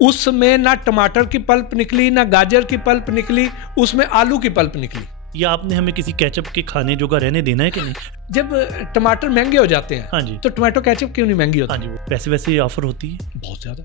اس میں نہ ٹماٹر کی پلپ نکلی نہ گاجر کی پلپ نکلی, اس میں آلو کی پلپ نکلی. یا آپ نے ہمیں کسی کیچپ کے کھانے جو کا رہنے دینا ہے کہ نہیں؟ جب ٹماٹر مہنگے ہو جاتے ہیں ہاں جی, تو ٹومیٹو کیچپ کیوں نہیں مہنگی ہوتی؟ ہاں جی, پیسے ویسے آفر ہوتی ہے بہت زیادہ.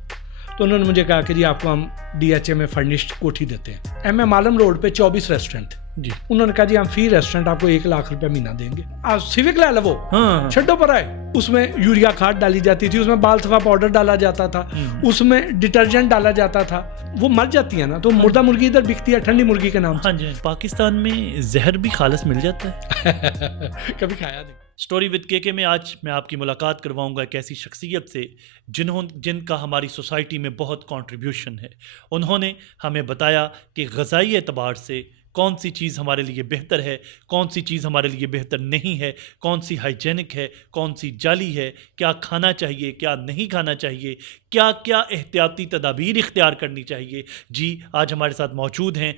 تو انہوں نے مجھے کہا کہ جی آپ کو ہم ڈی ایچ اے میں فرنشڈ کوٹھی دیتے ہیں. ایم اے عالم روڈ پہ 24 ریسٹورینٹ جی. انہوں نے کہا جی ہم فی ریسٹورینٹ آپ کو 1 لاکھ روپے مہینہ دیں گے. آپ سیوک لے لو, ہاں چھڈو پر آئے. اس میں یوریا کھاد ڈالی جاتی تھی, اس میں بال صفا پاؤڈر ڈالا جاتا تھا, اس میں ڈٹرجنٹ ڈالا جاتا تھا. وہ مر جاتی ہے نا, تو مردہ مرغی ادھر بکتی ہے ٹھنڈی مرغی کے نام سے. ہاں جی. پاکستان میں زہر بھی خالص مل جاتا ہے؟ کبھی کھایا نہیں. اسٹوری ود کے میں آج میں آپ کی ملاقات کرواؤں گا ایک ایسی شخصیت سے جن کا ہماری سوسائٹی میں بہت کنٹریبیوشن ہے. انہوں نے ہمیں بتایا کہ غذائی اعتبار سے کون سی چیز ہمارے لیے بہتر ہے, کون سی چیز ہمارے لیے بہتر نہیں ہے, کون سی ہائیجینک ہے, کون سی جعلی ہے, کیا کھانا چاہیے, کیا نہیں کھانا چاہیے, کیا کیا احتیاطی تدابیر اختیار کرنی چاہیے. جی آج ہمارے ساتھ موجود ہیں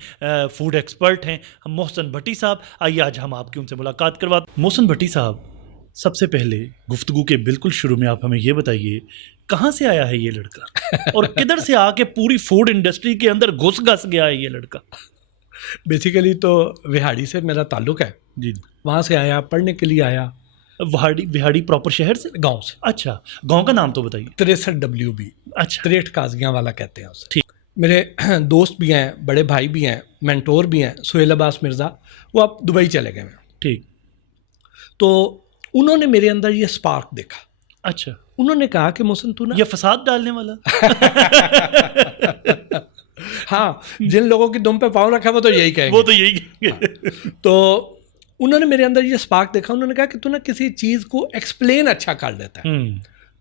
فوڈ ایکسپرٹ ہیں محسن بھٹی صاحب. آئیے آج ہم آپ کی ان سے ملاقات کرواتے ہیں. محسن بھٹی صاحب, سب سے پہلے گفتگو کے بالکل شروع میں آپ ہمیں یہ بتائیے کہاں سے آیا ہے یہ لڑکا اور کدھر سے آ کے پوری فوڈ انڈسٹری کے اندر گھس گیا ہے یہ لڑکا؟ بیسیکلی تو وہاڑی سے میرا تعلق ہے جی. وہاں سے آیا, پڑھنے کے لیے آیا. وہاڑی پراپر شہر سے؟ گاؤں سے. اچھا, گاؤں کا نام تو بتائیے. 63 WB. اچھا, 63 قاضیاں والا کہتے ہیں اسے. ٹھیک. میرے دوست بھی ہیں, بڑے بھائی بھی ہیں, مینٹور بھی ہیں, سہیل عباس مرزا, وہ اب دبئی چلے گئے ہیں. ٹھیک. تو انہوں نے میرے اندر یہ سپارک دیکھا. اچھا, انہوں نے کہا کہ محسن تو نا یہ فساد ڈالنے والا ہاں, جن لوگوں کی دم پہ پاؤں رکھا وہ تو یہی کہیں گے. وہ تو یہی کہیں گے. تو انہوں نے میرے اندر یہ سپارک دیکھا. انہوں نے کہا کہ تو نا کسی چیز کو ایکسپلین اچھا کر لیتا ہے,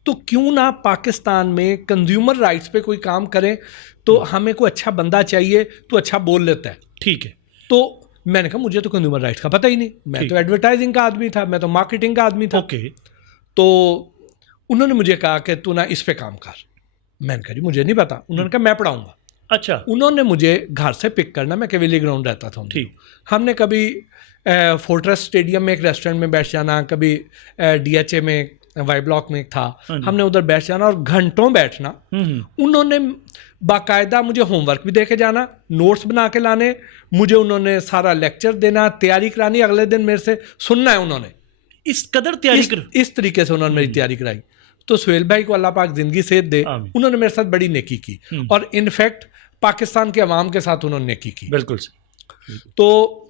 تو کیوں نہ پاکستان میں کنزیومر رائٹس پہ کوئی کام کریں. تو ہمیں کوئی اچھا بندہ چاہیے, تو اچھا بول لیتا ہے. ٹھیک ہے. تو میں نے کہا مجھے تو کنزیومر رائٹس کا پتہ ہی نہیں, میں تو ایڈورٹائزنگ کا آدمی تھا, میں تو مارکیٹنگ کا آدمی تھا. اوکے. تو انہوں نے مجھے کہا کہ تو نا اس پہ کام کر. میں نے کہا جی مجھے نہیں پتا. انہوں نے کہا میں پڑھاؤں گا. اچھا. انہوں نے مجھے گھر سے پک کرنا, میں کیویلی گراؤنڈ رہتا تھا. ٹھیک. ہم نے کبھی فورٹریس اسٹیڈیم میں ایک ریسٹورینٹ میں بیٹھ جانا, کبھی ڈی ایچ اے میں وائی بلاک میں تھا, ہم نے ادھر بیٹھ جانا اور گھنٹوں بیٹھنا. انہوں نے باقاعدہ مجھے ہوم ورک بھی دے کے جانا, نوٹس بنا کے لانے, مجھے انہوں نے سارا لیکچر دینا, تیاری کرانی, اگلے دن میرے سے سننا ہے. انہوں نے اس قدر تیاری اس طریقے سے انہوں نے میری تیاری کرائی. تو سہیل بھائی کو اللہ پاک زندگی صحت دے, انہوں نے میرے ساتھ بڑی نیکی کی, اور انفیکٹ پاکستان کے عوام کے ساتھ انہوں نے نیکی کی. بالکل. تو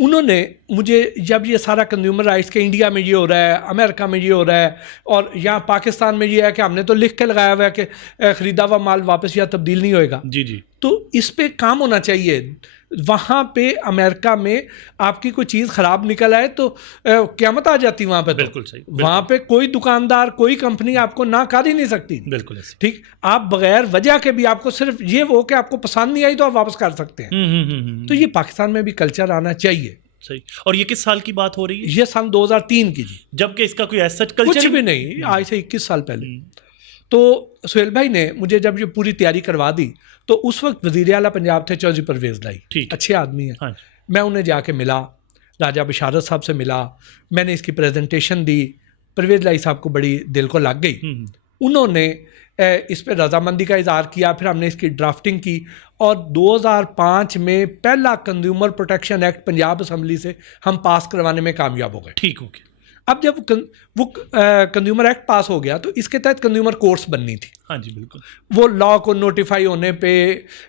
انہوں نے مجھے جب یہ سارا کنزیومر رائٹس کہ انڈیا میں یہ ہو رہا ہے, امریکہ میں یہ ہو رہا ہے, اور یہاں پاکستان میں یہ ہے کہ ہم نے تو لکھ کے لگایا ہوا ہے کہ خریدا ہوا مال واپس یا تبدیل نہیں ہوئے گا. جی جی. تو اس پہ کام ہونا چاہیے. وہاں پہ امریکہ میں آپ کی کوئی چیز خراب نکل آئے تو قیامت آ جاتی وہاں پہ. بالکل صحیح. وہاں پہ کوئی دکاندار, کوئی کمپنی آپ کو نہ کر ہی نہیں سکتی. بالکل ٹھیک. آپ بغیر وجہ کے بھی, آپ کو صرف یہ وہ کہ آپ کو پسند نہیں آئی تو آپ واپس کر سکتے ہیں. تو یہ پاکستان میں بھی کلچر آنا چاہیے. صحیح. اور یہ کس سال کی بات ہو رہی ہے؟ یہ سن 2003 کی. جی. جبکہ اس کا کوئی ایسا کلچر کچھ بھی نہیں, آج سے 21 سال پہلے. تو سہیل بھائی نے مجھے جب یہ پوری تیاری کروا دی, تو اس وقت وزیر اعلیٰ پنجاب تھے چودھری پرویز لائی. اچھے آدمی ہیں. میں انہیں جا کے ملا, راجہ بشارت صاحب سے ملا, میں نے اس کی پریزنٹیشن دی. پرویز لائی صاحب کو بڑی دل کو لگ گئی. انہوں نے اس پہ رضامندی کا اظہار کیا. پھر ہم نے اس کی ڈرافٹنگ کی, اور 2005 میں پہلا consumer protection act Punjab assembly سے ہم پاس کروانے میں کامیاب ہو گئے. ٹھیک ہو گیا. اب جب وہ کنزیومر ایکٹ پاس ہو گیا تو اس کے تحت کنزیومر کورٹس بننی تھی. ہاں جی بالکل. وہ لا کو نوٹیفائی ہونے پہ,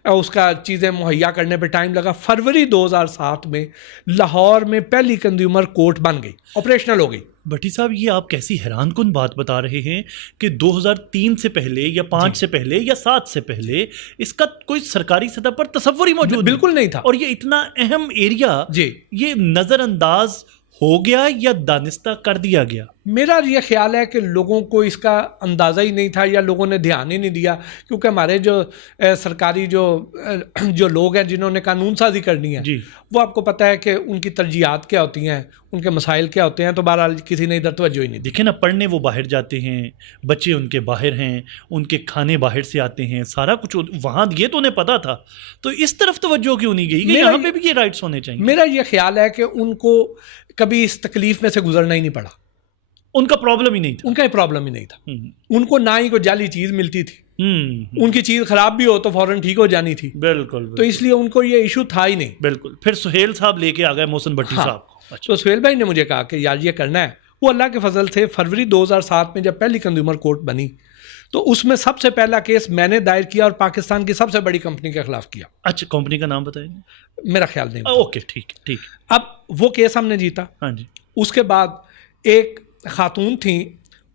اس کا چیزیں مہیا کرنے پہ ٹائم لگا. فروری 2007 میں لاہور میں پہلی کنزیومر کورٹ بن گئی, آپریشنل ہو گئی. بھٹی صاحب, یہ آپ کیسی حیران کن بات بتا رہے ہیں کہ 2003 سے پہلے یا 5 سے پہلے یا 7 سے پہلے اس کا کوئی سرکاری سطح پر تصور ہی موجود بالکل نہیں تھا. اور یہ اتنا اہم ایریا جی یہ نظر انداز ہو گیا یا دانستہ کر دیا گیا؟ میرا یہ خیال ہے کہ لوگوں کو اس کا اندازہ ہی نہیں تھا, یا لوگوں نے دھیان ہی نہیں دیا, کیونکہ ہمارے جو سرکاری جو لوگ ہیں جنہوں نے قانون سازی کرنی ہے, وہ آپ کو پتہ ہے کہ ان کی ترجیحات کیا ہوتی ہیں, ان کے مسائل کیا ہوتے ہیں. تو بہرحال کسی نے ادھر توجہ ہی نہیں دی. دیکھیں نا, پڑھنے وہ باہر جاتے ہیں, بچے ان کے باہر ہیں, ان کے کھانے باہر سے آتے ہیں, سارا کچھ وہاں, یہ تو انہیں پتا تھا. تو اس طرف توجہ کیوں نہیں گئی کہ یہاں پہ بھی یہ رائٹس ہونے چاہیے؟ میرا یہ خیال ہے کہ ان کو کبھی اس تکلیف میں سے گزرنا ہی نہیں پڑا. ان کا پرابلم ہی نہیں تھا. ان کا پرابلم ہی نہیں تھا. ان کو نہ ہی کوئی جعلی چیز ملتی تھی. ان کی چیز خراب بھی ہو تو فوراً ٹھیک ہو جانی تھی. بالکل. تو اس لیے ان کو یہ ایشو تھا ہی نہیں. بالکل. پھر سہیل صاحب لے کے آ گئے محسن بھٹی صاحب کو. تو سہیل بھائی نے مجھے کہا کہ یار یہ کرنا ہے. وہ اللہ کے فضل سے فروری 2007 میں جب پہلی کنزیومر کورٹ بنی تو اس میں سب سے پہلا کیس میں نے دائر کیا اور پاکستان کی سب سے بڑی کمپنی کے خلاف کیا. اچھا, کمپنی کا نام بتائیں گے؟ میرا خیال نہیں. اوکے, ٹھیک ٹھیک. اب وہ کیس ہم نے جیتا. ہاں جی. اس کے بعد ایک خاتون تھیں,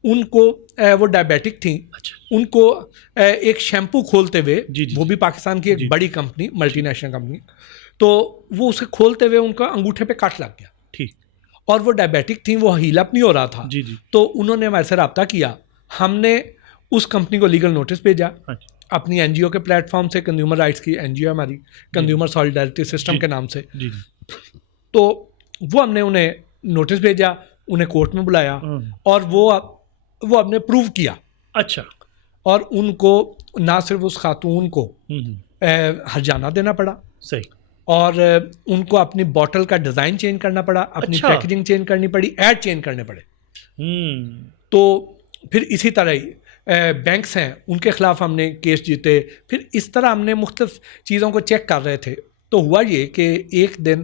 ان کو وہ ڈائبیٹک تھیں. اچھا. ان کو ایک شیمپو کھولتے ہوئے, وہ بھی پاکستان کی ایک بڑی کمپنی, ملٹی نیشنل کمپنی, تو وہ اسے کھولتے ہوئے ان کا انگوٹھے پہ کٹ لگ گیا. ٹھیک. اور وہ ڈائبیٹک تھیں, وہ ہیل اپ نہیں ہو رہا تھا. جی جی. تو انہوں نے ہمارے سے رابطہ کیا. ہم نے اس کمپنی کو لیگل نوٹس بھیجا اپنی این جی او کے پلیٹ فارم سے. کنزیومر رائٹس کی این جی او ہماری, کنزیومر سالیڈیرٹی سسٹم کے نام سے. تو وہ ہم نے انہیں نوٹس بھیجا, انہیں کورٹ میں بلایا اور وہ ہم نے پروو کیا. اچھا. اور ان کو نہ صرف اس خاتون کو ہرجانہ دینا پڑا, صحیح, اور ان کو اپنی بوٹل کا ڈیزائن چینج کرنا پڑا, اپنی پیکیجنگ چینج کرنی پڑی, ایڈ چینج کرنے پڑے. تو پھر اسی طرح ہی بینکس ہیں, ان کے خلاف ہم نے کیس جیتے. پھر اس طرح ہم نے مختلف چیزوں کو چیک کر رہے تھے. تو ہوا یہ کہ ایک دن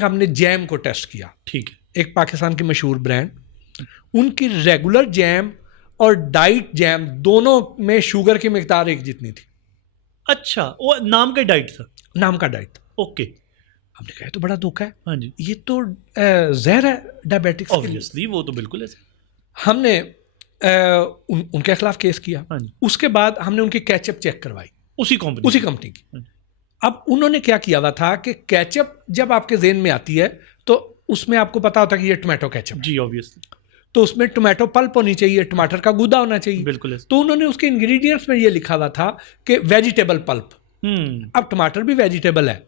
ہم نے جیم کو ٹیسٹ کیا. ٹھیک ہے. ایک پاکستان کی مشہور برانڈ, ان کی ریگولر جیم اور ڈائٹ جیم دونوں میں شوگر کی مقدار ایک جتنی تھی. اچھا, وہ نام کا ڈائٹ تھا. نام کا ڈائٹ. اوکے. ہم نے کہا تو بڑا دھوکا ہے. ہاں جی. یہ تو زہر ہے ڈائبیٹکس کے لیے. وہ تو بالکل ایسے. ہم نے ان کے خلاف کیس کیا. اس کے بعد ہم نے ان کی کیچ اپ چیک کروائی, اسی کمپنی کی. اب انہوں نے کیا کیا ہوا تھا کہ کیچ اپ جب آپ کے ذہن میں آتی ہے تو اس میں آپ کو پتا ہوتا ہے کہ یہ ٹمیٹو کیچ اپ. جی آبویسلی. تو اس میں ٹمیٹو پلپ ہونی چاہیے, ٹماٹر کا گودا ہونا چاہیے. بالکل. تو انہوں نے اس کے انگریڈینٹس میں یہ لکھا ہوا تھا کہ ویجیٹیبل پلپ. اب ٹماٹر بھی ویجیٹیبل ہے,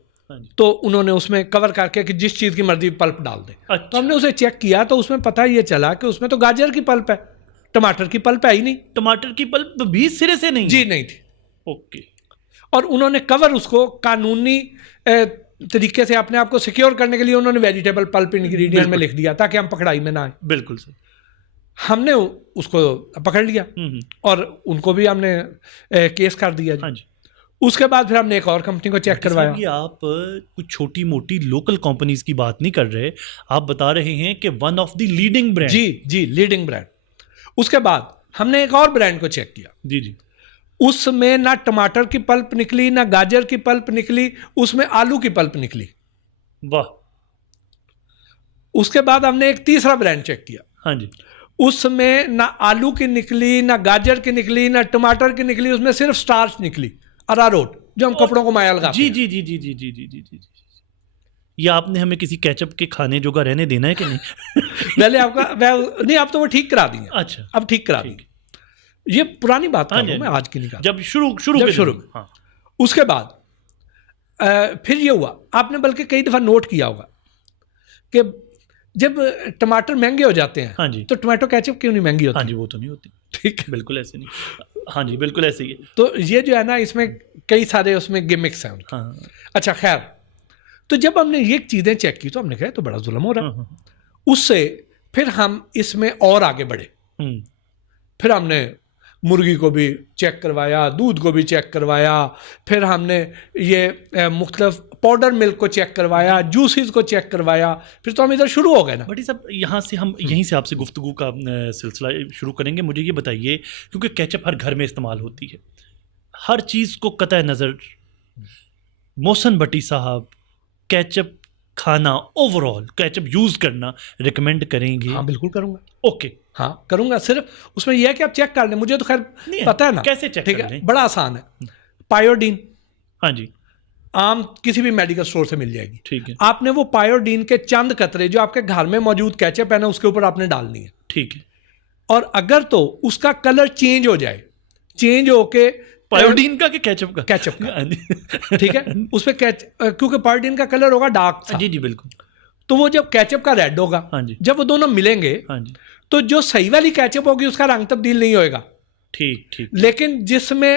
تو انہوں نے اس میں کور کر کے کہ جس چیز کی مرضی پلپ ڈال دیں. تو ہم نے اسے چیک کیا تو اس میں پتہ یہ چلا کہ اس میں تو گاجر کی پلپ ہے, ٹماٹر کی پلپ ہے ہی نہیں. ٹماٹر کی پلپ بھی سرے سے نہیں؟ جی نہیں تھی. اوکے. اور انہوں نے کور اس کو قانونی طریقے سے اپنے آپ کو سیکیور کرنے کے لیے انہوں نے ویجیٹیبل پلپ انگریڈینٹ میں لکھ دیا تاکہ ہم پکڑائی میں نہ آئیں. بالکل سر. ہم نے اس کو پکڑ لیا اور ان کو بھی ہم نے کیس کر دیا. ہاں جی. اس کے بعد پھر ہم نے ایک اور کمپنی کو چیک کروایا. آپ کچھ چھوٹی موٹی لوکل کمپنیز کی بات نہیں کر رہے, آپ بتا رہے ہیں کہ one of the leading brand. جی لیڈنگ برانڈ. اس کے بعد ہم نے ایک اور برانڈ کو چیک کیا. جی. اس میں نہ ٹماٹر کی پلپ نکلی, نہ گاجر کی پلپ نکلی, اس میں آلو کی پلپ نکلی. واہ. اس کے بعد ہم نے ایک تیسرا برانڈ چیک کیا. ہاں جی. اس میں نہ آلو کی نکلی, نہ گاجر کی نکلی, نہ ٹماٹر کی نکلی, اس میں صرف سٹارچ نکلی, اراروٹ, جو ہم کپڑوں کو مایا لگاتے ہیں. جی. یہ آپ نے ہمیں کسی کیچپ کے کھانے جو کا رہنے دینا ہے کہ نہیں؟ پہلے آپ کا نہیں, آپ تو وہ ٹھیک کرا دیں. اچھا, اب ٹھیک کرا دیں. یہ پرانی بات کر رہا ہوں میں, آج کی نہیں کہا. جب شروع میں. اس کے بعد پھر یہ ہوا, آپ نے بلکہ کئی دفعہ نوٹ کیا ہوگا کہ جب ٹماٹر مہنگے ہو جاتے ہیں تو ٹمیٹو کیچپ کیوں نہیں مہنگی ہوتی؟ ہاں جی, وہ تو نہیں ہوتی. ٹھیک ہے, بالکل ایسے نہیں. ہاں جی, بالکل ایسے ہی. تو یہ جو ہے نا, اس میں کئی سارے اس میں گمکس ہیں. اچھا خیر, تو جب ہم نے یہ چیزیں چیک کی تو ہم نے کہا تو بڑا ظلم ہو رہا. اس سے پھر ہم اس میں اور آگے بڑھے. پھر ہم نے مرغی کو بھی چیک کروایا, دودھ کو بھی چیک کروایا, پھر ہم نے یہ مختلف پاؤڈر ملک کو چیک کروایا, جوسز کو چیک کروایا. پھر تو ہم ادھر شروع ہو گئے نا. بھٹی صاحب, یہاں سے ہم یہیں سے آپ سے گفتگو کا سلسلہ شروع کریں گے. مجھے یہ بتائیے, کیونکہ کیچپ ہر گھر میں استعمال ہوتی ہے, ہر چیز کو قطع نظر محسن بھٹی صاحب کیچپ کھانا, اوور آل کیچپ یوز کرنا ریکمینڈ کریں گے؟ ہاں بالکل کروں گا. اوکے. ہاں کروں گا. صرف اس میں یہ ہے کہ آپ چیک کر لیں, مجھے تو خیر پتہ ہے نا کیسے چیک ٹھیک ہے, بڑا آسان ہے. پائیوڈین, ہاں جی, عام کسی بھی میڈیکل اسٹور سے مل جائے گی. ٹھیک ہے. آپ نے وہ پائیوڈین کے چند قطرے جو آپ کے گھر میں موجود کیچپ ہے نا, اس کے اوپر آپ نے ڈالنی ہے. ٹھیک ہے. اور اگر تو اس کا کلر چینج ہو جائے, چینج ہو کے پائیوڈین کا کہ کیچپ کا؟ کیچپ کا. ٹھیک ہے, اس پہ کیونکہ پائیوڈین کا کلر ہوگا ڈارک. جی بالکل. تو وہ جب کیچپ کا ریڈ ہوگا, جب وہ دونوں ملیں گے تو جو صحیح والی کیچپ ہوگی اس کا رنگ تبدیل نہیں ہوئے گا. ٹھیک. لیکن جس میں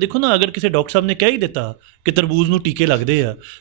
ਦੇਖੋ ਨਾ, ਅਗਰ ਕਿਸੇ ਡਾਕਟਰ ਸਾਹਿਬ ਨੇ ਕਹਿ ਹੀ ਦਿੱਤਾ ਕਿ ਤਰਬੂਜ਼ ਨੂੰ ਟੀਕੇ ਲੱਗਦੇ ਆ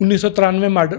1993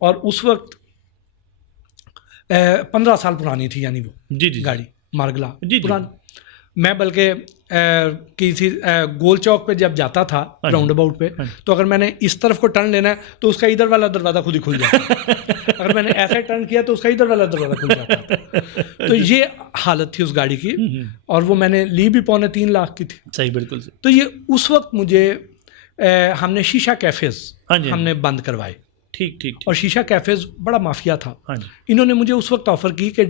اور اس وقت 15 سال پرانی تھی یعنی وہ جی جی گاڑی مارگلا جی پرانی. میں بلکہ کسی گول چوک پہ جب جاتا تھا راؤنڈ اباؤٹ پہ تو اگر میں نے اس طرف کو ٹرن لینا ہے تو اس کا ادھر والا دروازہ خود ہی کھل جاتا. اگر میں نے ایسے ٹرن کیا تو اس کا ادھر والا دروازہ کھل جاتا. تو یہ حالت تھی اس گاڑی کی, اور وہ میں نے لی بھی 2.25 لاکھ کی تھی. صحیح, بالکل صحیح. تو یہ اس وقت مجھے ہم نے شیشہ کیفیز ہم نے بند کروائے. ٹھیک ٹھیک. اور شیشہ کیفیز بڑا مافیا تھا. انہوں نے مجھے اس وقت آفر کی کہ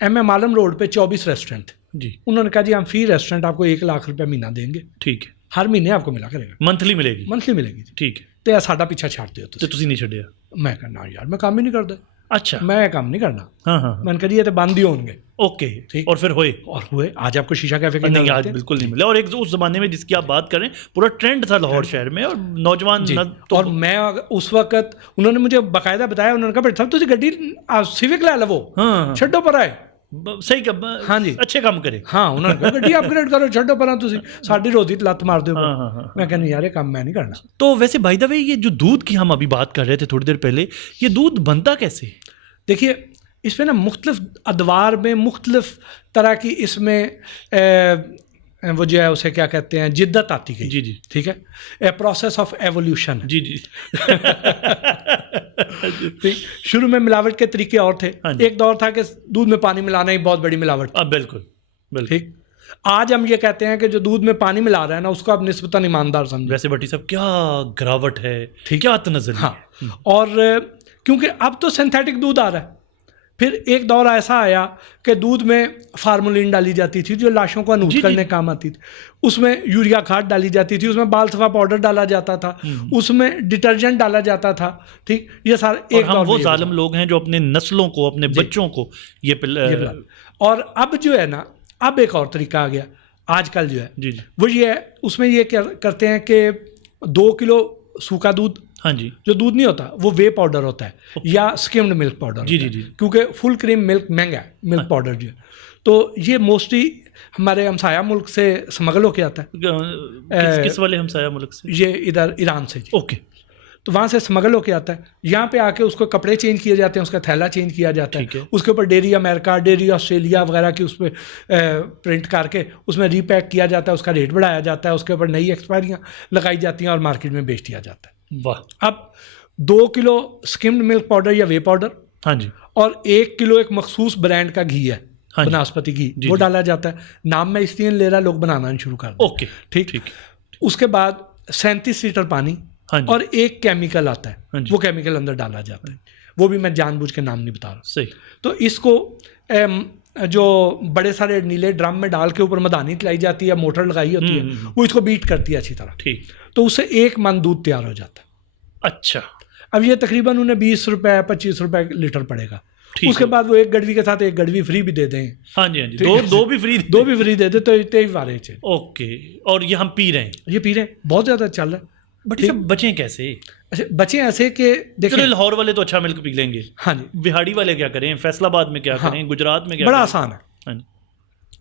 ایم عالم روڈ پہ 24 ریسٹورینٹ تھے. جی. انہوں نے کہا جی ہم فی ریسٹورینٹ آپ کو 1 لاکھ روپے مہینہ دیں گے. ٹھیک ہے. ہر مہینے آپ کو ملا کرے گا. منتھلی ملے گی. منتھلی ملے گی. ٹھیک ہے. تو ساڈا پیچھا چھاڑتے ہو تو تسی نہیں چھڈیا. میں کہنا یار میں کام ہی نہیں کرتا. اچھا. میں کام نہیں کرنا. ہاں ہاں. میں نے کہا یہ تو بند ہی ہوں گے. اوکے. اور پھر ہوئے. آج آپ کو شیشہ کیفے کے نہیں, آج بالکل نہیں ملے. اور ایک اس زمانے میں جس کی آپ بات کریں پورا ٹرینڈ تھا لاہور شہر میں, اور نوجوان اور میں اس وقت انہوں نے مجھے باقاعدہ بتایا, انہوں نے کہا بیٹا صاحب تسی گڈی سیوک لے لو چھڈو پر آئے. صحیح. ہاں جی, اچھے کام کرے. ہاں انہوں نے کہا گڈی اپ گریڈ کرو چھڈو پر تسی ساڈی روزی لت مار دیو. میں کہنا یار یہ کام میں نہیں کرنا. تو ویسے بائی دا وے یہ جو دودھ کی ہم ابھی بات کر رہے تھے تھوڑی دیر پہلے, یہ دودھ بنتا کیسے؟ دیکھیے اس میں نا مختلف ادوار میں مختلف طرح کی اس میں وہ جو ہے اسے کیا کہتے ہیں جدت آتی گئی. جی جی. ٹھیک ہے, پروسیس آف ایولیوشن. جی جی. شروع میں ملاوٹ کے طریقے اور تھے. ایک دور تھا کہ دودھ میں پانی ملانا ہی بہت بڑی ملاوٹ. بالکل بالکل. ٹھیک. آج ہم یہ کہتے ہیں کہ جو دودھ میں پانی ملا رہا ہے نا اس کو آپ نسبتاً ایماندار سمجھیں. ویسے بھٹی صاحب کیا گراوٹ ہے, کیا تنزل. ہاں, اور کیونکہ اب تو سنتھیٹک دودھ آ رہا ہے. پھر ایک دور ایسا آیا کہ دودھ میں فارمولین ڈالی جاتی تھی جو لاشوں کو انوٹ کرنے کام آتی تھی. اس میں یوریا کھاد ڈالی جاتی تھی, اس میں بال صفا پاؤڈر ڈالا جاتا تھا, اس میں ڈٹرجنٹ ڈالا جاتا تھا. ٹھیک, یہ سارے ایک دور. وہ ظالم لوگ ہیں جو اپنے نسلوں کو, اپنے بچوں کو یہ اور اب جو ہے نا, اب ایک اور طریقہ آ گیا آج کل جو ہے وہ یہ ہے, اس میں یہ کرتے ہیں کہ 2 کلو سوکھا دودھ, ہاں جی, جو دودھ نہیں ہوتا وہ وے پاؤڈر ہوتا ہے یا سکمڈ ملک پاؤڈر. جی جی جی. کیونکہ فل کریم ملک مہنگا ہے, ملک پاؤڈر جو ہے. تو یہ موسٹلی ہمارے ہمسایہ ملک سے سمگل ہو کے آتا ہے. کس والے ہمسایہ ملک سے؟ یہ ادھر ایران سے. اوکے. تو وہاں سے سمگل ہو کے آتا ہے. یہاں پہ آ کے اس کو کپڑے چینج کیے جاتے ہیں, اس کا تھیلا چینج کیا جاتا ہے, اس کے اوپر ڈیری امریکہ, ڈیری آسٹریلیا وغیرہ کی اس پہ پرنٹ کر کے اس میں ری پیک کیا جاتا ہے, اس کا ریٹ بڑھایا جاتا ہے, اس کے اوپر نئی ایکسپائریاں لگائی جاتی ہیں اور مارکیٹ میں بیچ دیا جاتا ہے. واہ. اب 2 کلو سکمڈ ملک پاؤڈر یا وے پاؤڈر, ہاں جی, اور 1 کلو ایک مخصوص برانڈ کا گھی ہے, بناسپتی گھی, وہ ڈالا جاتا ہے. نام میں اس لیے لے رہا, لوگ بنانا شروع کر دیں. اوکے. ٹھیک. اس کے بعد 37 لیٹر پانی اور ایک کیمیکل آتا ہے, وہ کیمیکل اندر ڈالا جاتا ہے, وہ بھی میں جان بوجھ کے نام نہیں بتا رہا. صحیح. تو اس کو جو بڑے سارے نیلے ڈرم میں ڈال کے اوپر مدانی چلائی جاتی ہے, موٹر لگائی ہوتی ہے, وہ اس کو بیٹ کرتی ہے اچھی طرح. ٹھیک. تو اس سے 1 من دودھ تیار ہو جاتا ہے. اچھا. اب یہ تقریباً انہیں 20 روپے 25 روپے لیٹر پڑے گا. اس کے بعد وہ 1 گڑوی کے ساتھ 1 گڑوی فری بھی دے دیں. ہاں جی, ہاں جی, دو بھی فری, 2 بھی فری دے دیں تو اتنے ہی وارے چلے. اوکے. اور یہ ہم پی رہے ہیں, یہ پی رہے ہیں, بہت زیادہ چل رہا ہے. بٹ بچیں کیسے؟ بچیں ایسے کہ دیکھیں لاہور والے تو اچھا ملک پی لیں گے. ہاں جی. بہاڑی والے کیا کریں, فیصل آباد میں کیا کریں, گجرات میں کیا بڑا کریں؟ آسان ہے.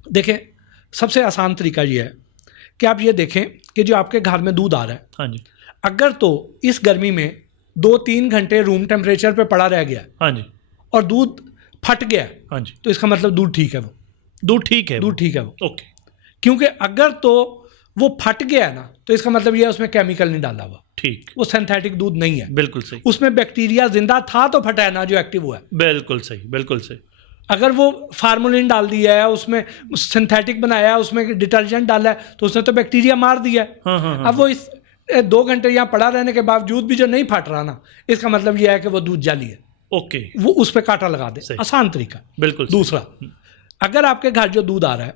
دیکھیں سب سے آسان طریقہ یہ ہے کہ آپ یہ دیکھیں کہ جو آپ کے گھر میں دودھ آ رہا ہے, ہاں جی, اگر تو اس گرمی میں 2-3 گھنٹے روم ٹیمپریچر پہ پڑا رہ گیا, ہاں جی, اور دودھ پھٹ گیا, ہاں جی, تو اس کا مطلب دودھ ٹھیک ہے. وہ دودھ ٹھیک ہے, دودھ ٹھیک ہے وہ. اوکے. کیونکہ اگر تو وہ پھٹ گیا ہے نا, تو اس کا مطلب یہ ہے اس میں کیمیکل نہیں ڈالا ہوا. ٹھیک. وہ سینتھیٹک دودھ نہیں ہے. بالکل صحیح. اس میں بیکٹیریا زندہ تھا تو پھٹا ہے نا, جو ایکٹیو ہوا ہے. بالکل صحیح, بالکل صحیح. اگر وہ فارمولین ڈال دیا ہے, اس میں سنتھیٹک بنایا ہے, اس میں ڈٹرجنٹ ڈالا ہے, تو اس نے تو بیکٹیریا مار دیا ہے. اب وہ اس 2 گھنٹے یہاں پڑا رہنے کے باوجود بھی جو نہیں پھٹ رہا نا, اس کا مطلب یہ ہے کہ وہ دودھ جعلی ہے. اوکے. وہ اس پہ کانٹا لگا دے. آسان طریقہ. بالکل. دوسرا, اگر آپ کے گھر جو دودھ آ رہا ہے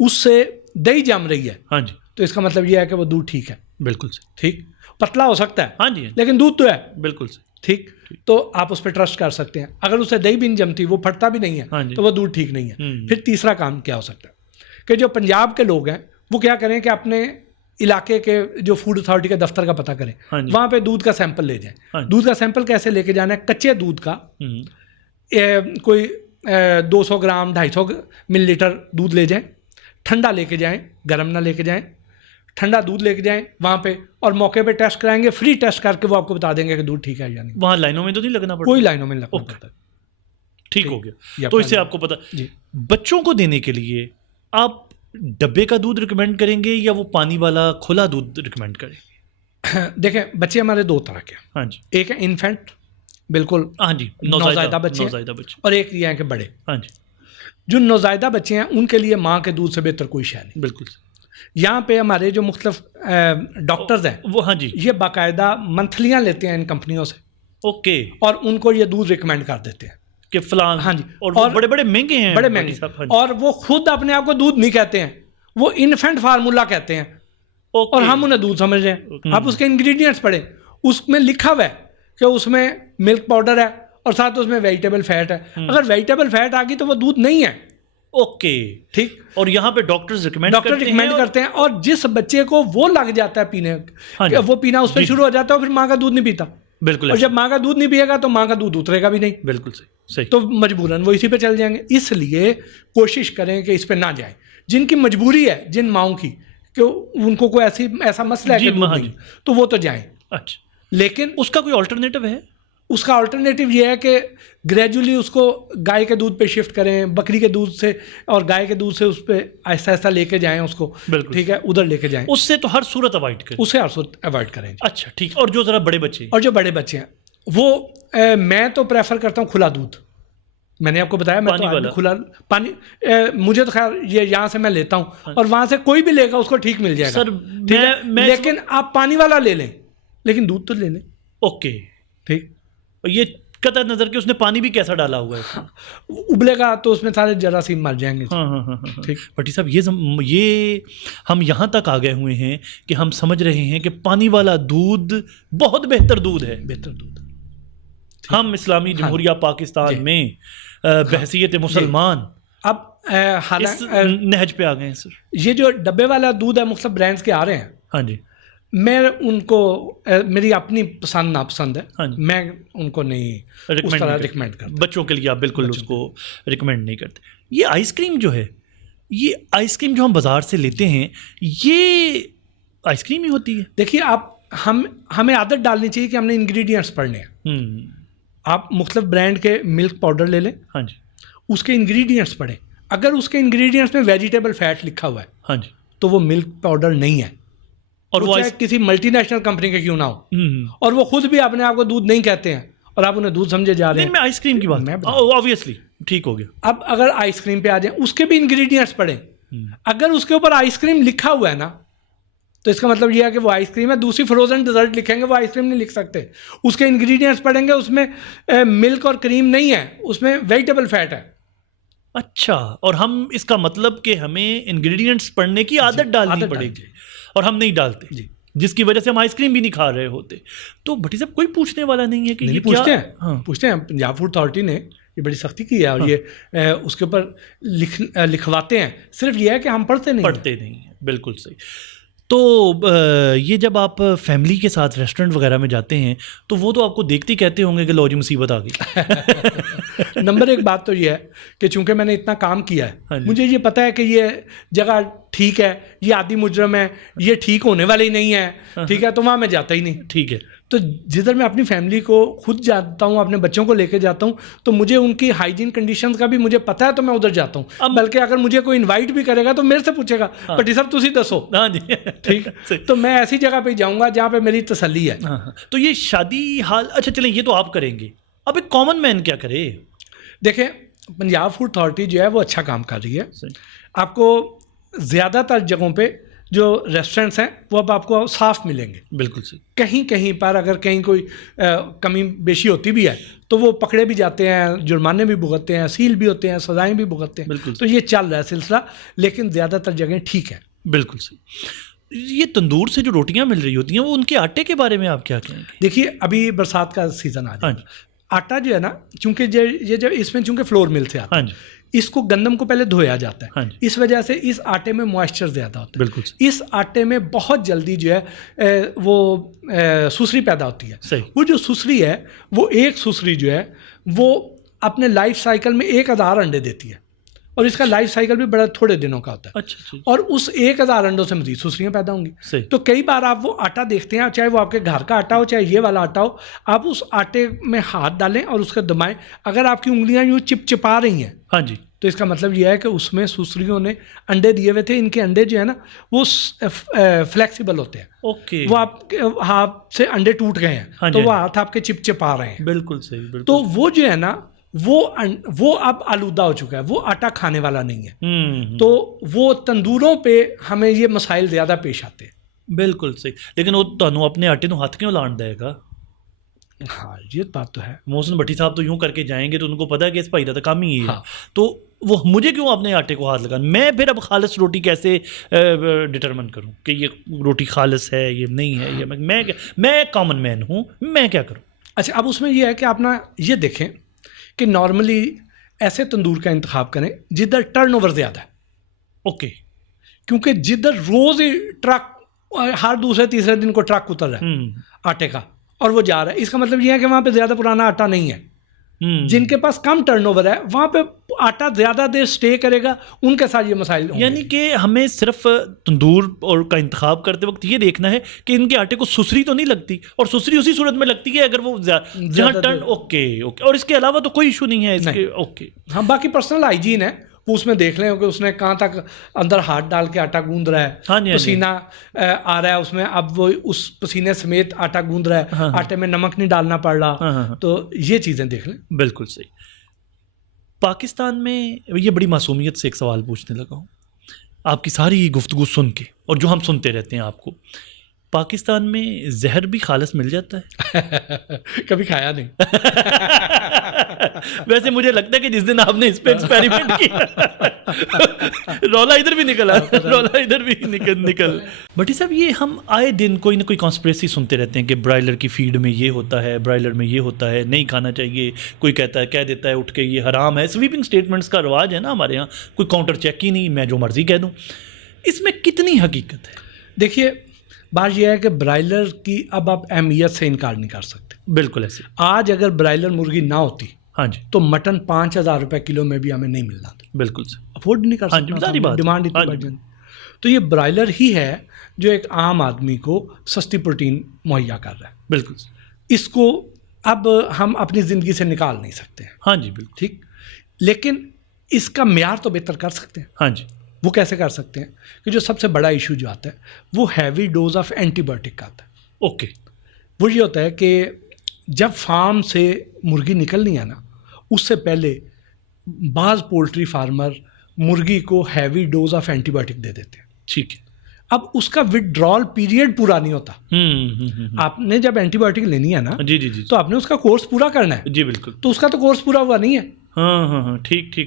اس سے دہی جم رہی ہے, ہاں جی, تو اس کا مطلب یہ ہے کہ وہ دودھ ٹھیک ہے. بالکل صحیح. ٹھیک. پتلا ہو سکتا ہے, ہاں جی, لیکن دودھ تو ہے. بالکل صحیح. ٹھیک. تو آپ اس پہ ٹرسٹ کر سکتے ہیں. اگر اسے دہی بھی نہیں جمتی, وہ پھٹتا بھی نہیں ہے, تو وہ دودھ ٹھیک نہیں ہے. پھر تیسرا کام کیا ہو سکتا ہے کہ جو پنجاب کے لوگ ہیں وہ کیا کریں کہ اپنے علاقے کے جو فوڈ اتھارٹی کے دفتر کا پتہ کریں, وہاں پہ دودھ کا سیمپل لے جائیں. دودھ کا سیمپل کیسے لے کے جانا ہے؟ کچے دودھ کا کوئی 200 گرام 250 ملی لیٹر دودھ لے جائیں, ٹھنڈا لے کے جائیں, گرم نہ لے کے جائیں. ٹھنڈا دودھ لے کے جائیں وہاں پہ اور موقع پہ ٹیسٹ کرائیں گے, فری ٹیسٹ کر کے وہ آپ کو بتا دیں گے کہ دودھ ٹھیک ہے یا نہیں. وہاں لائنوں میں تو نہیں لگنا پڑتا؟ کوئی لائنوں میں نہیں لگنا پڑتا. ٹھیک ہو گیا. تو اس سے آپ کو پتا. بچوں کو دینے کے لیے آپ ڈبے کا دودھ ریکمینڈ کریں گے یا وہ پانی والا کھلا دودھ ریکمینڈ کریں گے؟ دیکھیں بچے ہمارے دو طرح کے. ہاں جی. ایک ہے انفینٹ, بالکل ہاں جی, نوزائیدہ بچے, اور ایک یہ ہیں کہ بڑے. ہاں جی. جو نوزائیدہ بچے ہیں ان کے لیے ماں کے دودھ سے بہتر کوئی شے نہیں. بالکل. یہاں پہ ہمارے جو مختلف ڈاکٹرز ہیں وہ, ہاں جی, یہ باقاعدہ منتھلیاں لیتے ہیں ان کمپنیوں سے. اوکے. اور ان کو یہ دودھ ریکمینڈ کر دیتے ہیں کہ فلان. ہاں جی. اور بڑے بڑے مہنگے ہیں, بڑے مہنگے. اور وہ خود اپنے آپ کو دودھ نہیں کہتے ہیں, وہ انفینٹ فارمولا کہتے ہیں, اور ہم انہیں دودھ سمجھ رہے ہیں. آپ اس کے انگریڈینٹس پڑھیں, اس میں لکھا ہوا ہے کہ اس میں ملک پاؤڈر ہے اور ساتھ اس میں ویجیٹیبل فیٹ ہے. اگر ویجیٹیبل فیٹ آ گئی تو وہ دودھ نہیں ہے. اوکے, ٹھیک. اور یہاں پہ ڈاکٹر ریکمینڈ کرتے ہیں, اور جس بچے کو وہ لگ جاتا ہے پینے, وہ پینا اس پہ شروع ہو جاتا ہے, پھر ماں کا دودھ نہیں پیتا. بالکل. اور جب ماں کا دودھ نہیں پیے گا تو ماں کا دودھ اترے گا بھی نہیں. بالکل صحیح. تو مجبوراً وہ اسی پہ چل جائیں گے. اس لیے کوشش کریں کہ اس پہ نہ جائیں. جن کی مجبوری ہے, جن ماؤں کی کہ ان کو کوئی ایسا مسئلہ ہے کہ تو وہ تو جائیں. اچھا. لیکن اس کا کوئی آلٹرنیٹو ہے؟ اس کا آلٹرنیٹو یہ ہے کہ گریجولی اس کو گائے کے دودھ پہ شفٹ کریں, بکری کے دودھ سے اور گائے کے دودھ سے اس پہ آہستہ آہستہ لے کے جائیں اس کو. ٹھیک ہے, ادھر لے کے جائیں. اس سے تو ہر صورت اوائڈ کریں. اسے ہر صورت اوائڈ کریں. اچھا ٹھیک. اور جو ذرا بڑے بچے, اور جو بڑے بچے ہیں وہ میں تو پریفر کرتا ہوں کھلا دودھ. میں نے آپ کو بتایا میں تو کھلا پانی, مجھے تو خیر یہ یہاں سے میں لیتا ہوں اور وہاں سے کوئی بھی لے گا اس کو ٹھیک مل جائے گا سر. لیکن آپ پانی والا لے لیں, لیکن دودھ تو لے لیں. اوکے ٹھیک. یہ قطع نظر کہ اس نے پانی بھی کیسا ڈالا ہوا ہے, ابلے گا تو اس میں سارے جراثیم مر جائیں گے. ٹھیک. بھٹی صاحب یہ ہم یہاں تک آ گئے ہوئے ہیں کہ ہم سمجھ رہے ہیں کہ پانی والا دودھ بہت بہتر دودھ ہے. بہتر دودھ. ہم اسلامی جمہوریہ پاکستان میں بحیثیت مسلمان اب اس نہج پہ آ گئے ہیں سر. یہ جو ڈبے والا دودھ ہے مختلف برانڈز کے آ رہے ہیں. ہاں جی. میں ان کو میری اپنی پسند ناپسند ہے, میں ان کو نہیں ریکمینڈ کرتا. بچوں کے لیے آپ بالکل اس کو ریکمینڈ نہیں کرتے. یہ آئس کریم جو ہے, یہ آئس کریم جو ہم بازار سے لیتے ہیں, یہ آئس کریم ہی ہوتی ہے؟ دیکھیے آپ, ہمیں عادت ڈالنی چاہیے کہ ہم نے انگریڈینٹس پڑھنے ہیں. آپ مختلف برانڈ کے ملک پاؤڈر لے لیں. ہاں جی. اس کے انگریڈینٹس پڑھیں. اگر اس کے انگریڈینٹس میں ویجیٹیبل فیٹ لکھا ہوا ہے, ہاں جی, تو وہ ملک پاؤڈر نہیں ہے. اور وہ کسی ملٹی نیشنل کمپنی کے کیوں نہ ہو, اور وہ خود بھی اپنے آپ کو دودھ نہیں کہتے ہیں اور آپ انہیں دودھ سمجھے جا رہے ہیں. میں آئس کریم کی بات, obviously ٹھیک ہو گیا. اب اگر آئس کریم پہ آ جائیں, اس کے بھی انگریڈینٹس پڑھیں. اگر اس کے اوپر آئس کریم لکھا ہوا ہے نا, تو اس کا مطلب یہ ہے کہ وہ آئس کریم ہے. دوسری فروزن ڈیزرٹ لکھیں گے, وہ آئس کریم نہیں لکھ سکتے. اس کے انگریڈینٹس پڑھیں گے, اس میں ملک اور کریم نہیں ہے, اس میں ویجیٹیبل فیٹ ہے. اچھا. اور ہم اس کا مطلب کہ ہمیں انگریڈینٹس پڑھنے کی عادت ڈالنی پڑے گی, اور ہم نہیں ڈالتے, جس کی وجہ سے ہم آئس کریم بھی نہیں کھا رہے ہوتے. تو بھٹی صاحب کوئی پوچھنے والا نہیں ہے کہ یہ پوچھتے ہیں. پنجاب فوڈ اتھارٹی نے یہ بڑی سختی کی ہے, اور یہ اس کے اوپر لکھواتے ہیں. صرف یہ ہے کہ ہم پڑھتے نہیں ہیں. بالکل صحیح. تو یہ جب آپ فیملی کے ساتھ ریسٹورنٹ وغیرہ میں جاتے ہیں تو وہ تو آپ کو دیکھتے ہی کہتے ہوں گے کہ لو جی مصیبت آ گئی. نمبر ایک بات تو یہ ہے کہ چونکہ میں نے اتنا کام کیا ہے, مجھے یہ پتہ ہے کہ یہ جگہ ٹھیک ہے, یہ عادی مجرم ہے, یہ ٹھیک ہونے والی نہیں ہے. ٹھیک ہے, تو وہاں میں جاتا ہی نہیں. ٹھیک ہے. تو جدھر میں اپنی فیملی کو خود جاتا ہوں, اپنے بچوں کو لے کے جاتا ہوں, تو مجھے ان کی ہائیجین کنڈیشنز کا بھی مجھے پتہ ہے, تو میں ادھر جاتا ہوں. بلکہ اگر مجھے کوئی انوائٹ بھی کرے گا تو میرے سے پوچھے گا بھٹی صاحب تسی دسو. ہاں جی, ٹھیک. تو میں ایسی جگہ پہ جاؤں گا جہاں پہ میری تسلی ہے. تو یہ شادی حال, اچھا چلیں یہ تو آپ کریں گے, اب ایک کامن مین کیا کرے؟ دیکھیں پنجاب فوڈ اتھارٹی جو ہے وہ اچھا کام کر رہی ہے. آپ کو زیادہ تر جگہوں پہ جو ریسٹورینٹس ہیں وہ اب آپ کو صاف ملیں گے. بالکل صحیح. کہیں کہیں پر اگر کہیں کوئی کمی بیشی ہوتی بھی ہے تو وہ پکڑے بھی جاتے ہیں, جرمانے بھی بھگتتے ہیں, سیل بھی ہوتے ہیں, سزائیں بھی بھگتتے ہیں. بالکل. تو یہ چل رہا ہے سلسلہ, لیکن زیادہ تر جگہیں ٹھیک ہیں. بالکل صحیح. یہ تندور سے جو روٹیاں مل رہی ہوتی ہیں وہ ان کے آٹے کے بارے میں آپ کیا کہیں گے؟ دیکھیے ابھی برسات کا سیزن آ جائے, آٹا جو ہے نا, چونکہ یہ جو اس میں چونکہ فلور مل سے آتا ہے, اس کو گندم کو پہلے دھویا جاتا ہے. اس وجہ سے اس آٹے میں موئسچر زیادہ ہوتا ہے. بالکل. اس آٹے میں بہت جلدی جو ہے وہ سسری پیدا ہوتی ہے. وہ جو سسری ہے, وہ ایک سسری جو ہے وہ اپنے لائف سائیکل میں 1000 انڈے دیتی ہے. اور اس کا لائف سائیکل بھی بڑا تھوڑے دنوں کا ہوتا ہے. اچھا. اور اس 1000 انڈوں سے مزید سسریاں پیدا ہوں گی. تو کئی بار آپ وہ آٹا دیکھتے ہیں, چاہے وہ آپ کے گھر کا آٹا ہو چاہے یہ والا آٹا ہو, آپ اس آٹے میں ہاتھ ڈالیں اور اس کو دبائیں, اگر آپ کی انگلیاں یوں چپچپا رہی ہیں, ہاں جی, تو اس کا مطلب یہ ہے کہ اس میں سسریوں نے انڈے دیے ہوئے تھے. ان کے انڈے جو ہے نا وہ فلیکسیبل ہوتے ہیں. اوکے, وہ آپ کے ہاتھ سے انڈے ٹوٹ گئے ہیں تو وہ ہاتھ آپ کے چپچپا رہے ہیں. بالکل صحیح, بالکل. تو وہ جو ہے نا وہ اب آلودہ ہو چکا ہے, وہ آٹا کھانے والا نہیں ہے. تو وہ تندوروں پہ ہمیں یہ مسائل زیادہ پیش آتے ہیں. بالکل صحیح. لیکن وہ تانوں اپنے آٹے نو ہاتھ کیوں لان دے گا؟ ہاں یہ بات تو ہے. محسن بھٹی صاحب تو یوں کر کے جائیں گے تو ان کو پتا ہے کہ اس بھائی کا کام ہی ہے, تو وہ مجھے کیوں اپنے آٹے کو ہاتھ لگانا؟ میں پھر اب خالص روٹی کیسے ڈٹرمن کروں کہ یہ روٹی خالص ہے یہ نہیں ہے؟ یہ میں کامن مین ہوں, میں کیا کروں؟ اچھا, اب اس میں یہ ہے کہ آپ نا یہ دیکھیں کہ نارملی ایسے تندور کا انتخاب کریں جدھر ٹرن اوور زیادہ ہے. اوکے. کیونکہ جدھر روز ہی ٹرک ہر دوسرے تیسرے دن کو ٹرک اتر رہا ہے آٹے کا اور وہ جا رہا ہے, اس کا مطلب یہ ہے کہ وہاں پہ زیادہ پرانا آٹا نہیں ہے. جن کے پاس کم ٹرن اوور ہے وہاں پہ آٹا زیادہ دیر سٹے کرے گا, ان کے ساتھ یہ مسائل ہوں گے. یعنی کہ ہمیں صرف تندور اور کا انتخاب کرتے وقت یہ دیکھنا ہے کہ ان کے آٹے کو سسری تو نہیں لگتی, اور سسری اسی صورت میں لگتی ہے اگر وہ جہاں ٹرن. Okay okay. اور اس کے علاوہ تو کوئی ایشو نہیں ہے اس کے. اوکے. ہاں, باقی پرسنل ہائیجین ہے وہ اس میں دیکھ لیں کہ اس نے کہاں تک اندر ہاتھ ڈال کے آٹا گوندھ رہا ہے, پسینہ آ رہا ہے اس میں, اب وہ اس پسینے سمیت آٹا گوندھ رہا ہے, آٹے میں نمک نہیں ڈالنا پڑ رہا, تو یہ چیزیں دیکھ لیں. بالکل صحیح. پاکستان میں یہ بڑی معصومیت سے ایک سوال پوچھنے لگا ہوں آپ کی ساری گفتگو سن کے, اور جو ہم سنتے رہتے ہیں آپ کو, پاکستان میں زہر بھی خالص مل جاتا ہے؟ کبھی کھایا نہیں. ویسے مجھے لگتا ہے کہ جس دن آپ نے اس پہ ایکسپیریمنٹ کیا رولا ادھر بھی نکلا, رولا ادھر بھی نکل. بٹی صاحب, یہ ہم آئے دن کوئی نہ کوئی کانسپریسی سنتے رہتے ہیں کہ برائلر کی فیڈ میں یہ ہوتا ہے, برائلر میں یہ ہوتا ہے, نہیں کھانا چاہیے. کوئی کہہ دیتا ہے اٹھ کے یہ حرام ہے. سویپنگ سٹیٹمنٹس کا رواج ہے نا ہمارے یہاں, کوئی کاؤنٹر چیک ہی نہیں, میں جو مرضی کہہ دوں. اس میں کتنی حقیقت ہے؟ دیکھیے, بات یہ ہے کہ برائلر کی اب آپ اہمیت سے انکار نہیں کر سکتے. بالکل ایسے. آج اگر برائلر مرغی نہ ہوتی, ہاں جی, تو مٹن 5000 روپے کلو میں بھی ہمیں نہیں ملنا تھا. بالکل سے افورڈ نہیں کر سکتا, ڈیمانڈ اتنی بڑھ جاتی. تو یہ برائلر ہی ہے جو ایک عام آدمی کو سستی پروٹین مہیا کر رہا ہے. بالکل. اس کو اب ہم اپنی زندگی سے نکال نہیں سکتے ہیں. ہاں جی, بالکل ٹھیک, لیکن اس کا معیار تو بہتر کر سکتے ہیں. ہاں جی. وہ کیسے کر سکتے ہیں کہ جو سب سے بڑا ایشو جو آتا ہے وہ heavy dose of antibiotic کا آتا ہے. اوکے. وہ یہ ہوتا ہے کہ جب فارم سے مرغی نکلنی ہے نا, اس سے پہلے بعض پولٹری فارمر مرغی کو heavy dose of antibiotic دے دیتے ہیں. ٹھیک ہے. اب اس کا ودڈرال پیریڈ پورا نہیں ہوتا. آپ نے جب اینٹی بایوٹک لینی ہے نا, جی, تو آپ نے اس کا کورس پورا کرنا ہے. جی بالکل. تو اس کا تو کورس پورا ہوا نہیں ہے. ہاں, ٹھیک.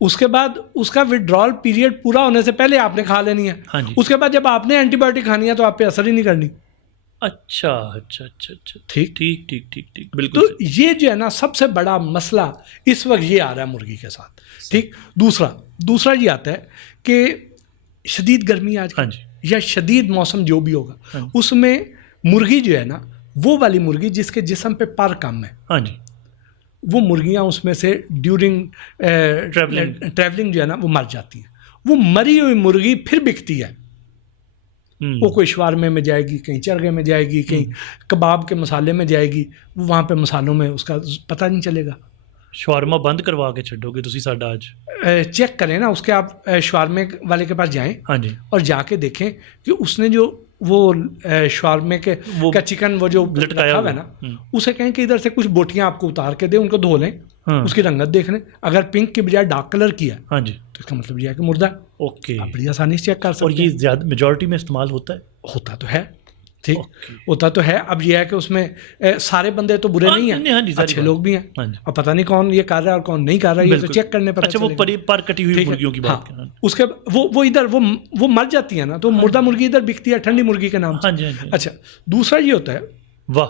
اس کے بعد اس کا ودڈرال پیریڈ پورا ہونے سے پہلے آپ نے کھا لینی ہے. ہاں جی. اس کے بعد جب آپ نے اینٹی بایوٹک کھانی ہے تو آپ پہ اثر ہی نہیں کرنی. اچھا. ٹھیک. بالکل. تو یہ جو ہے نا سب سے بڑا مسئلہ اس وقت یہ آ رہا ہے مرغی کے ساتھ. ٹھیک. دوسرا یہ آتا ہے کہ شدید گرمی آج یا شدید موسم جو بھی ہوگا, اس میں مرغی جو ہے نا, وہ والی مرغی جس کے جسم پہ پر کم ہے, ہاں جی, وہ مرغیاں اس میں سے ڈیورنگ ٹریولنگ جو ہے نا وہ مر جاتی ہیں. وہ مری ہوئی مرغی پھر بکتی ہے. وہ کوئی شوارمے میں جائے گی, کہیں چرگے میں جائے گی, کہیں کباب کے مسالے میں جائے گی, وہاں پہ مسالوں میں اس کا پتہ نہیں چلے گا. شوارما بند کروا کے چھڈو گے تسی ساڈا آج. چیک کریں نا, اس کے آپ شوارمے والے کے پاس جائیں, ہاں جی, اور جا کے دیکھیں کہ اس نے جو وہ شوارمے کے کا چکن وہ جو لٹکایا ہوا ہے نا, اسے کہیں کہ ادھر سے کچھ بوٹیاں آپ کو اتار کے دیں, ان کو دھو لیں, اس کی رنگت دیکھ لیں. اگر پنک کی بجائے ڈارک کلر کی ہے, ہاں جی, تو اس کا مطلب یہ ہے کہ مردہ. اوکے. آپ بڑی آسانی سے چیک کر سکتے ہیں. اور یہ زیادہ میجورٹی میں استعمال ہوتا تو ہے. ٹھیک, ہوتا تو ہے. اب یہ ہے کہ اس میں سارے بندے تو برے نہیں ہیں, اچھے لوگ بھی ہیں. اب پتہ نہیں کون یہ کر رہا ہے اور کون نہیں کر رہا ہے, یہ تو چیک کرنے پر. اچھا, وہ پر کٹی ہوئی مرغیوں کی بات کریں, اس کے وہ ادھر وہ مر جاتی ہے نا, تو مردہ مرغی ادھر بکتی ہے ٹھنڈی مرغی کے نام سے. اچھا, دوسرا یہ ہوتا ہے, واہ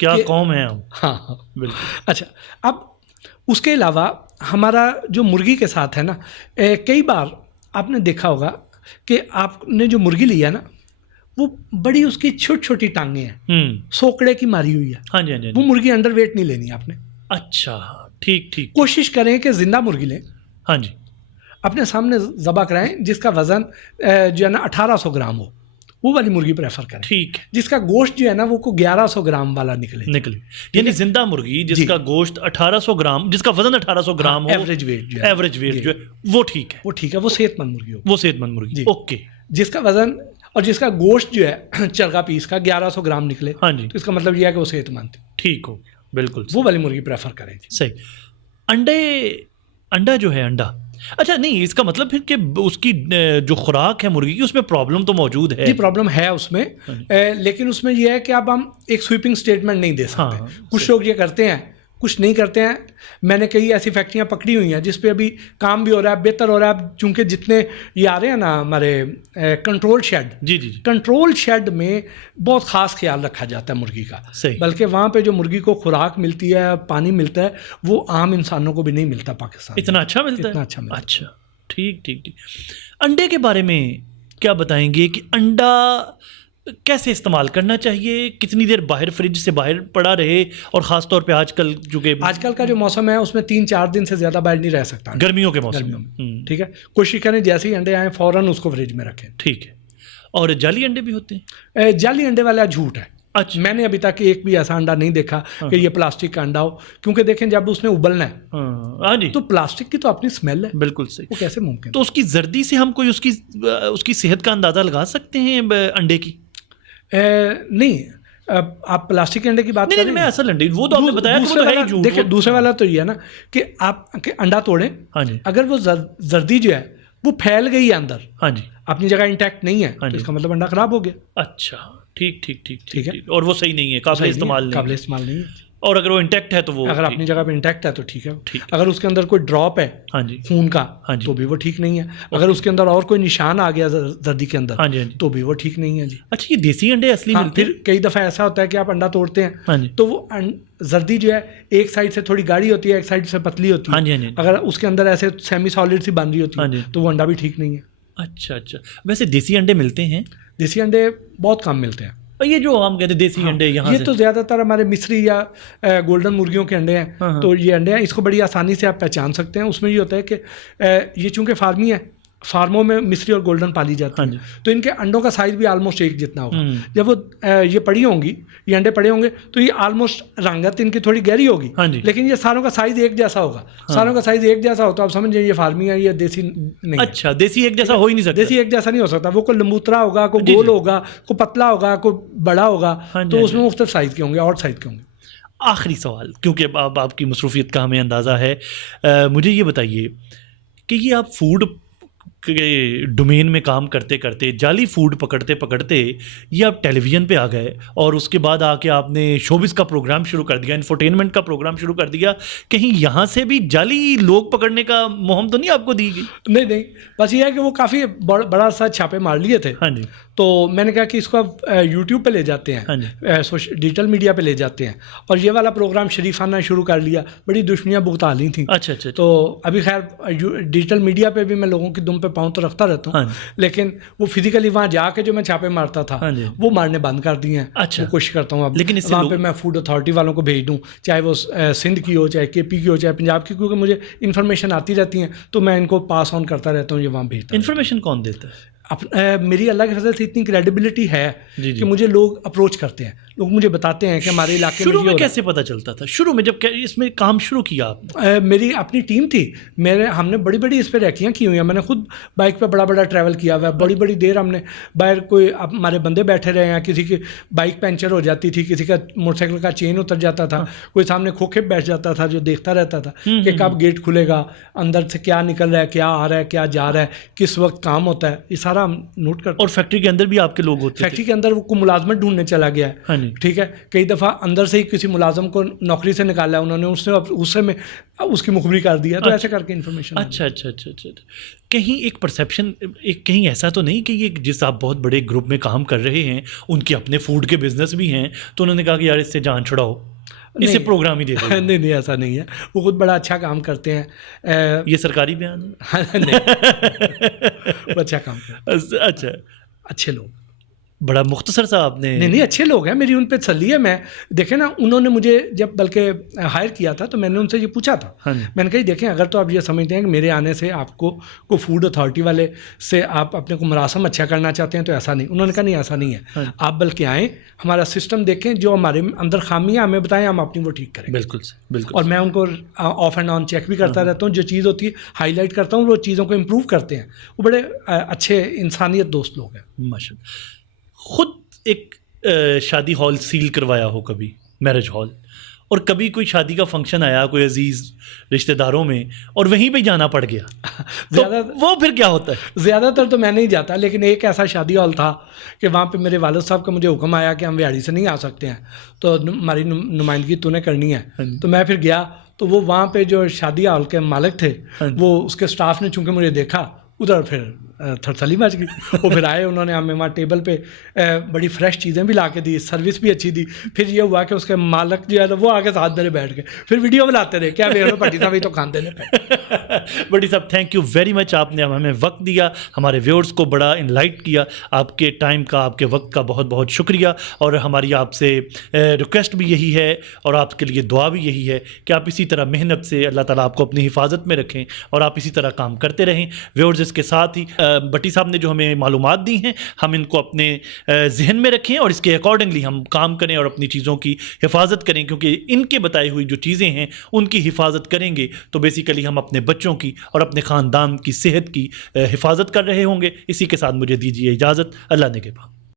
کیا قوم ہے ہم. ہاں بالکل. اچھا, اب اس کے علاوہ ہمارا جو مرغی کے ساتھ ہے نا, کئی بار آپ نے دیکھا ہوگا کہ آپ نے جو مرغی لی ہے نا, وہ بڑی اس کی چھوٹی چھوٹی ٹانگیں ہیں, سوکڑے کی ماری ہوئی ہے. ہاں جی, وہ مرغی انڈر ویٹ نہیں لینی آپ نے. اچھا, ٹھیک. کوشش کریں کہ زندہ مرغی لیں. ہاں جی, اپنے سامنے ذبح کرائیں جس کا وزن جو ہے نا 1800 گرام ہو، وہ والی مرغی پریفر کریں. ٹھیک. جس کا گوشت جو ہے نا وہ کو 1100 گرام والا نکلے. یعنی زندہ مرغی جس کا گوشت 1800 گرام، جس کا وزن 1800 گرام ہو، ایوریج ویٹ جو ہے وہ ٹھیک ہے. وہ ٹھیک ہے، وہ صحت مند مرغی ہو. وہ صحت مند مرغی. اوکے. جس کا وزن اور جس کا گوشت جو ہے چرگا پیس کا 1100 گرام نکلے، ہاں جی، تو اس کا مطلب یہ ہے کہ وہ صحت مند. ٹھیک ہو. بالکل وہ والی مرغی پریفر کریں. صحیح. انڈا جو ہے، انڈا، اچھا نہیں، اس کا مطلب پھر کہ اس کی جو خوراک ہے مرغی کی، اس میں پرابلم تو موجود ہے. جی پرابلم ہے اس میں، لیکن اس میں یہ ہے کہ اب ہم ایک سویپنگ سٹیٹمنٹ نہیں دے سکتے. کچھ لوگ یہ کرتے ہیں، کچھ نہیں کرتے ہیں. میں نے کئی ایسی فیکٹریاں پکڑی ہوئی ہیں جس پہ ابھی کام بھی ہو رہا ہے، بہتر ہو رہا ہے. چونکہ جتنے یہ آ رہے ہیں نا ہمارے کنٹرول شیڈ، جی، کنٹرول شیڈ میں بہت خاص خیال رکھا جاتا ہے مرغی کا. بلکہ وہاں پہ جو مرغی کو خوراک ملتی ہے، پانی ملتا ہے، وہ عام انسانوں کو بھی نہیں ملتا پاکستان. اتنا اچھا ملتا ہے. اتنا اچھا ملتا ہے. اچھا، ٹھیک. انڈے کے بارے میں کیا بتائیں گے کہ انڈا کیسے استعمال کرنا چاہیے؟ کتنی دیر باہر فریج سے باہر پڑا رہے؟ اور خاص طور پہ آج کل کا جو موسم ہے اس میں 3-4 دن سے زیادہ باہر نہیں رہ سکتا گرمیوں کے موسم میں. ٹھیک ہے، کوشش کریں جیسے ہی انڈے آئیں فوراً اس کو فریج میں رکھیں. ٹھیک ہے. اور جعلی انڈے بھی ہوتے ہیں؟ جعلی انڈے والا جھوٹ ہے. اچھا. میں نے ابھی تک ایک بھی ایسا انڈا نہیں دیکھا کہ یہ پلاسٹک کا انڈا ہو، کیونکہ دیکھیں جب اس نے ابلنا ہے تو پلاسٹک کی تو اپنی اسمیل ہے. بالکل صحیح. وہ کیسے ممکن؟ تو اس کی زردی سے ہم کوئی اس کی صحت کا اندازہ لگا سکتے ہیں انڈے کی؟ نہیں، آپ پلاسٹک کے انڈے کی بات کریں. میں اصل انڈے وہ تو آپ نے بتایا. دیکھیں دوسرے والا تو یہ ہے نا کہ آپ انڈا توڑیں، اگر وہ زردی جو ہے وہ پھیل گئی ہے اندر، اپنی جگہ انٹیکٹ نہیں ہے، تو اس کا مطلب انڈا خراب ہو گیا. اچھا، ٹھیک ہے. اور وہ صحیح نہیں ہے، قابل استعمال نہیں ہے. اور اگر وہ انٹیکٹ ہے تو وہ اگر اپنی جگہ پہ انٹیکٹ ہے تو ٹھیک ہے. اگر اس کے اندر کوئی ڈراپ ہے خون کا تو بھی وہ ٹھیک نہیں ہے. اگر اس کے اندر اور کوئی نشان آ گیا زردی کے اندر تو بھی وہ ٹھیک نہیں ہے. جی اچھا، یہ دیسی انڈے اصلی ملتے ہیں؟ پھر کئی دفعہ ایسا ہوتا ہے کہ آپ انڈا توڑتے ہیں تو وہ زردی جو ہے ایک سائڈ سے تھوڑی گاڑی ہوتی ہے، ایک سائڈ سے پتلی ہوتی ہے. اگر اس کے اندر ایسے سیمی سالڈ سی بن رہی ہوتی ہے تو وہ انڈا بھی ٹھیک نہیں ہے. اچھا. ویسے دیسی انڈے ملتے ہیں؟ دیسی انڈے بہت کم ملتے ہیں. یہ جو ہم کہتے ہیں دیسی انڈے، یہاں یہ تو زیادہ تر ہمارے مصری یا گولڈن مرغیوں کے انڈے ہیں. تو یہ انڈے ہیں، اس کو بڑی آسانی سے آپ پہچان سکتے ہیں. اس میں یہ ہوتا ہے کہ یہ چونکہ فارمی ہے، فارموں میں مصری اور گولڈن پالی جاتی ہیں، تو ان کے انڈوں کا سائز بھی آلموسٹ ایک جتنا ہوگا. جب وہ یہ پڑی ہوں گی، یہ انڈے پڑے ہوں گے تو یہ آلموسٹ رنگت ان کی تھوڑی گہری ہوگی، لیکن یہ ساروں کا سائز ایک جیسا ہوگا. ساروں کا سائز ایک جیسا ہوتا ہے، آپ سمجھ جائیں یہ فارمی ہے، یہ دیسی نہیں. اچھا، دیسی ایک جیسا ہو ہی نہیں سکتا. دیسی ایک جیسا نہیں ہو سکتا. وہ کوئی لمبوترا ہوگا، کوئی گول ہوگا، کوئی پتلا ہوگا، کوئی بڑا ہوگا، تو اس میں مختلف سائز کے ہوں گے اور سائز کے ہوں گے. آخری سوال، کیونکہ اب آپ کی مصروفیت کا ہمیں اندازہ ہے، مجھے یہ بتائیے کہ یہ آپ فوڈ کے ڈومین میں کام کرتے کرتے، جعلی فوڈ پکڑتے یہ آپ ٹیلی ویژن پہ آ گئے، اور اس کے بعد آ کے آپ نے شوبز کا پروگرام شروع کر دیا، انفرٹینمنٹ کا پروگرام شروع کر دیا. کہیں یہاں سے بھی جعلی لوگ پکڑنے کا مہم تو نہیں آپ کو دی گئی؟ نہیں، بس یہ ہے کہ وہ کافی بڑا سا چھاپے مار لیے تھے. تو میں نے کہا کہ اس کو اب یوٹیوب پہ لے جاتے ہیں، ڈیجیٹل میڈیا پہ لے جاتے ہیں. اور یہ والا پروگرام شریفانہ شروع کر لیا. بڑی دشمنیاں بھگتا لی تھیں. اچھا. تو ابھی خیر ڈیجیٹل میڈیا پہ بھی میں لوگوں کی دم پہ پاؤں تو رکھتا رہتا ہوں، لیکن وہ فزیکلی وہاں جا کے جو میں چھاپے مارتا تھا وہ مارنے بند کر دیے ہیں. وہ کوشش کرتا ہوں اب لیکن وہاں پہ میں فوڈ اتھارٹی والوں کو بھیج دوں، چاہے وہ سندھ کی ہو، چاہے کے پی کی ہو، چاہے پنجاب کی، کیونکہ مجھے انفارمیشن آتی رہتی ہیں تو میں ان کو پاس آن کرتا رہتا ہوں. یہ وہاں بھیجتا ہوں. انفارمیشن کون دیتا ہے؟ میری اللہ کے فضل سے اتنی کریڈیبلٹی ہے کہ مجھے لوگ اپروچ کرتے ہیں، لوگ مجھے بتاتے ہیں کہ ہمارے علاقے شروع میں کیسے پتہ چلتا تھا؟ شروع میں جب اس میں کام شروع کیا آپ نے؟ میری اپنی ٹیم تھی، ہم نے بڑی اس پہ ریکیاں کی ہوئی ہیں. میں نے خود بائک پہ بڑا ٹریول کیا ہوا ہے. بڑی دیر ہم نے باہر، کوئی ہمارے بندے بیٹھے رہے ہیں، کسی کی بائک پنچر ہو جاتی تھی، کسی کا موٹر سائیکل کا چین اتر جاتا تھا، کوئی سامنے کھوکھے بیٹھ جاتا تھا جو دیکھتا رہتا تھا کہ کب گیٹ کھلے گا، اندر سے کیا نکل رہا ہے، کیا آ رہا ہے، کیا جا رہا ہے، کس وقت کام ہوتا ہے. یہ سارا ہم نوٹ کرتے. اور فیکٹری کے اندر بھی آپ کے لوگ ہوتے ہیں؟ فیکٹری کے اندر وہ کو ملازمت ڈھونڈنے چلا گیا ہے. ٹھیک ہے، کئی دفعہ اندر سے ہی کسی ملازم کو نوکری سے نکالا ہے انہوں نے، اس میں اس کی مخبری کر دیا. تو ایسے کر کے انفارمیشن. اچھا. کہیں ایک پرسیپشن، کہیں ایسا تو نہیں کہ یہ جس آپ بہت بڑے گروپ میں کام کر رہے ہیں ان کے اپنے فوڈ کے بزنس بھی ہیں، تو انہوں نے کہا کہ یار اس سے جان چھڑاؤ، اسے پروگرام ہی دے دو؟ نہیں، ایسا نہیں ہے. وہ خود بڑا اچھا کام کرتے ہیں. یہ سرکاری بیان ہے؟ نہیں، اچھا کام کرتے ہیں. اچھا، اچھے لوگ. بڑا مختصر سا آپ نے. نہیں اچھے لوگ ہیں, میری ان پہ تسلی ہے. میں دیکھیں نا, انہوں نے مجھے جب بلکہ ہائر کیا تھا تو میں نے ان سے یہ پوچھا تھا, میں نے کہا دیکھیں اگر تو آپ یہ سمجھتے ہیں کہ میرے آنے سے آپ کو فوڈ اتھارٹی والے سے آپ اپنے کو مراسم اچھا کرنا چاہتے ہیں تو ایسا نہیں. انہوں نے کہا نہیں ایسا نہیں ہے, آپ بلکہ آئیں, ہمارا سسٹم دیکھیں, جو ہمارے اندر خامیاں ہمیں بتائیں, ہم اپنی وہ ٹھیک کریں. بالکل بالکل. اور میں ان کو آف اینڈ آن چیک بھی کرتا رہتا ہوں, جو چیز ہوتی ہے ہائی لائٹ کرتا ہوں, وہ چیزوں کو امپروو کرتے ہیں. وہ بڑے اچھے انسانیت دوست لوگ ہیں ماشاء اللہ. خود ایک شادی ہال سیل کروایا ہو کبھی, میرج ہال, اور کبھی کوئی شادی کا فنکشن آیا کوئی عزیز رشتہ داروں میں اور وہیں پہ جانا پڑ گیا, زیادہ وہ پھر کیا ہوتا ہے؟ زیادہ تر تو میں نہیں جاتا, لیکن ایک ایسا شادی ہال تھا کہ وہاں پہ میرے والد صاحب کا مجھے حکم آیا کہ ہم ویاڑی سے نہیں آ سکتے ہیں, تو ہماری نمائندگی تو نے کرنی ہے. تو میں پھر گیا, تو وہ وہاں پہ جو شادی ہال کے مالک تھے, وہ اس کے سٹاف نے چونکہ مجھے دیکھا ادھر, پھر تھرتھلی مچ گئی. وہ پھر آئے, انہوں نے ہمیں وہاں ٹیبل پہ بڑی فریش چیزیں بھی لا کے دی, سروس بھی اچھی دی. پھر یہ ہوا کہ اس کے مالک جو ہے وہ آگے ساتھ میرے بیٹھ گئے, پھر ویڈیو بناتے رہے, کیا دیکھ رہے پٹی صاحب تو کھاندے نے. بٹی صاحب تھینک یو ویری مچ, آپ نے ہمیں وقت دیا, ہمارے ویورز کو بڑا انلائٹ کیا. آپ کے ٹائم کا, آپ کے وقت کا بہت بہت شکریہ. اور ہماری آپ سے ریکویسٹ بھی یہی ہے اور آپ کے لیے دعا بھی یہی ہے کہ آپ اسی طرح محنت سے اللہ تعالیٰ آپ کو اپنی حفاظت میں رکھیں اور آپ اسی طرح کام کرتے رہیں. ویورز اس کے ساتھ ہی بٹی صاحب نے جو ہمیں معلومات دی ہیں ہم ان کو اپنے ذہن میں رکھیں اور اس کے اکارڈنگلی ہم کام کریں اور اپنی چیزوں کی حفاظت کریں, کیونکہ ان کے بتائی ہوئی جو چیزیں ہیں ان کی حفاظت کریں گے تو بیسیکلی ہم اپنے بچوں کی اور اپنے خاندان کی صحت کی حفاظت کر رہے ہوں گے. اسی کے ساتھ مجھے دیجیے اجازت, اللہ نگہبان.